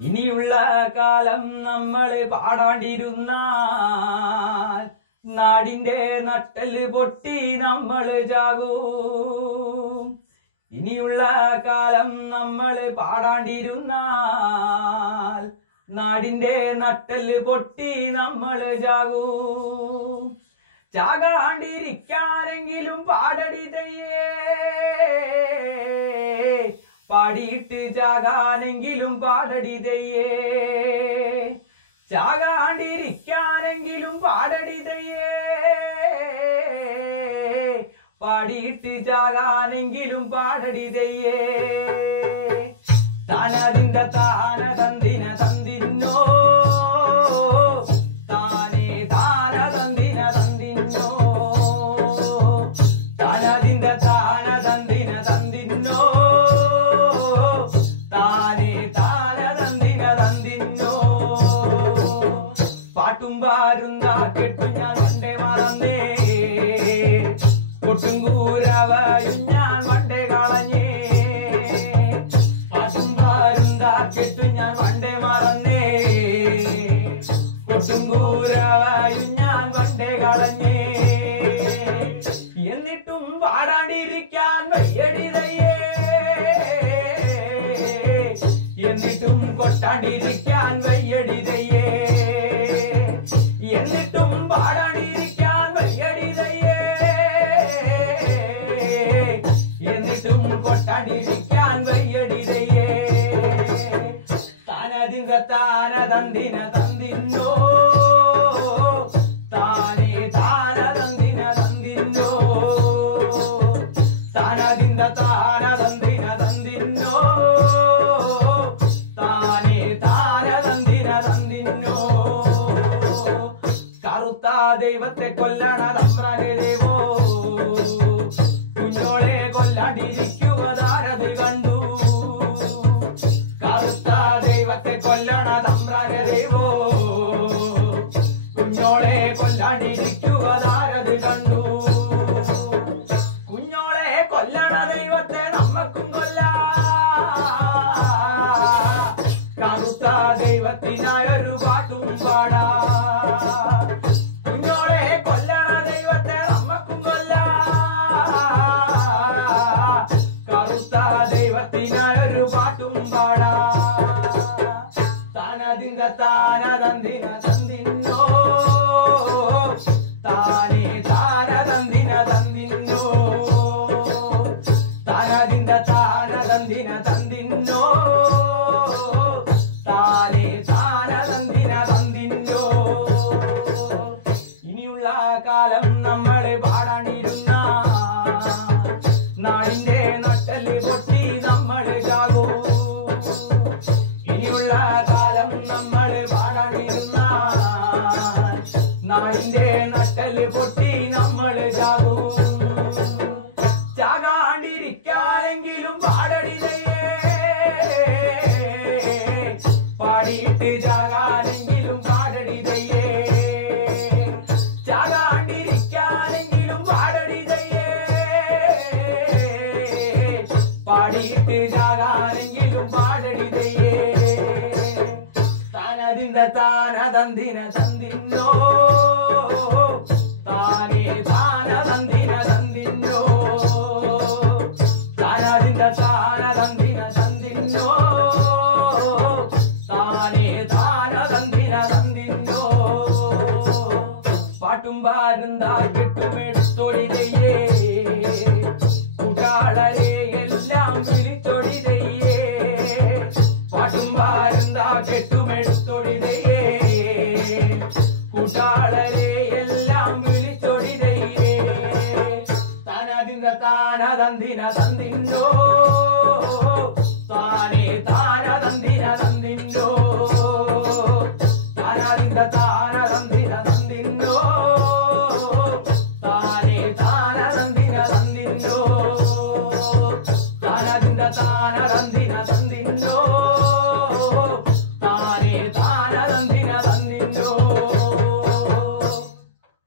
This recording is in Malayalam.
ഇനിയുള്ള കാലം നമ്മൾ പാടാണ്ടിരുന്നാൽ നാടിന്റെ നട്ടല് പൊട്ടി നമ്മൾ ചാകും. ഇനിയുള്ള കാലം നമ്മൾ പാടാണ്ടിരുന്നാൽ നാടിന്റെ നട്ടല് പൊട്ടി നമ്മൾ ചാകും. ചാകാണ്ടിരിക്കാനെങ്കിലും പാടടി തയ്യേ, പാടിയിട്ട് ചാകാനെങ്കിലും പാടടി തയ്യേ, ചാകാണ്ടിരിക്കാനെങ്കിലും പാടടി തയ്യേ, പാടിയിട്ട് ചാകാനെങ്കിലും പാടടി തയ്യേ. താനതിന്റെ താന തന്തിന തന്തിന്നോ, താനേ താന തന്തിന തന്തിന്നോ, താനതിന്റെ താന തന്തിന തന്തിന്നോ, താനേ താന തന്തിന തന്തിന്നോ. പാട്ടും പാരുന്ന കെട്ടു ഞാൻ പണ്ടേ മറന്നേ, കൊട്ടും കൂരവയും ഞാൻ പണ്ടേ കളഞ്ഞേ. പാട്ടും പാരുന്ന കെട്ടു ഞാൻ പണ്ടേ മറന്നേ, കൊട്ടും കൂരവയും ഞാൻ പണ്ടേ കളഞ്ഞേ. എന്നിട്ടും പാടാണ്ടിരിക്കാൻ വയ്യടി തയ്യേ, എന്നിട്ടും കൊട്ടാണ്ടിരിക്കാൻ വയ്യടി തയ്യേ, എന്നിട്ടും പാടാണ്ടിരിക്കാൻ വയ്യടി തയ്യേ, എന്നിട്ടും കൊട്ടാണ്ടിരിക്കാൻ വയ്യടി തയ്യേ. താനതിന്റെ താന തന്തിന തന്തിന്നോ, താനേ താന തന്തിന തന്തിന്നോ, താനതിന്റെ താന തന്തിന തന്തിന്നോ, താനേ താന തന്തിന തന്തിന്നോ. കറുത്ത ദൈവത്തെ കൊല്ലണ തമ്പ്രാനെ ദേവോ, കുഞ്ഞോളെ കൊല്ലാണ്ടിരിക്കുവതാരത് കണ്ടു. കറുത്ത ദൈവത്തെ കൊല്ലണ തമ്പ്രാനെ ദേവോ, കുഞ്ഞോളെ കൊല്ലാണ്ടിരിക്കുവതാരത് കണ്ടു. കുഞ്ഞോളെ കൊല്ലണ ദൈവത്തെ നമ്മക്കും കൊല്ലാ, കറുത്ത ദൈവത്തിനായൊരു പാട്ടും പാടാ. കുഞ്ഞോളെ കൊല്ലണ ദൈവത്തെ നമ്മക്കും കൊല്ലാ, കറുത്ത ദൈവത്തിനായൊരു പാട്ടും പാടാ. താനതിന്റെ താന തന്തിന തന്തിന്നോ, താനേ താന തന്തിന തന്തിന്നോ, താനതിന്റെ താന തന്തിന തന്തിന്നോ, താനേ താന തന്തിന തന്തിന്നോ. ഇനിയുള്ള കാലം നമ്മളെ പാടാണ്ടിരുന്ന നാടിന്റെ നട്ടല് പൊട്ടി നമ്മള് ചാകും. ഇനിയുള്ള കാലം നമ്മള് പാടാണ്ടിരുന്ന നാടിന്റെ നട്ടല് പൊട്ടി നമ്മള് ചാകും. ചാകാണ്ടിരിക്കാനെങ്കിലും പാടടി തയ്യേ, പാടിയിട്ട് ചാകാനെങ്കിലും പാടടി തയ്യേ, ചാകാണ്ടിരിക്കാനെങ്കിലും പാടടി തയ്യേ, പാടിയിട്ട് ചാകാനെങ്കിലും പാടടി തയ്യേ. താനതിന്റെ താന തന്തിന തന്തിന്നോ, താനേ താന തന്തിന തന്തിന്നോ, താനതിന്റെ താന തന്തിന തന്തിന്നോ, താനേ താന തന്തിന തന്തിന്നോ. പാട്ടും പാരുന്ന കെട്ടുമെടുത്തൊടി തയ്യേ, കൂട്ടാളരെ എല്ലാം വിളിച്ചൊടി തയ്യേ. പാട്ടും പാരുന്ന കെട്ടുമെടുത്തൊടി തയ്യേ, കൂട്ടാളരെ എല്ലാം വിളിച്ചൊടി തയ്യേ. താനതിന്റെ താന തന്തിന തന്തിന്നോ, താനേ താന തന്തിന തന്തിന്നോ.